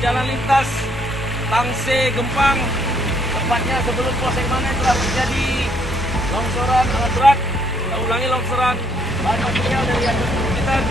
jalan lintas Tangse Gempang, tepatnya sebelum Polsek Mana telah terjadi longsoran alat berat. Kita ulangi, longsoran bahan material dari atas perbukitan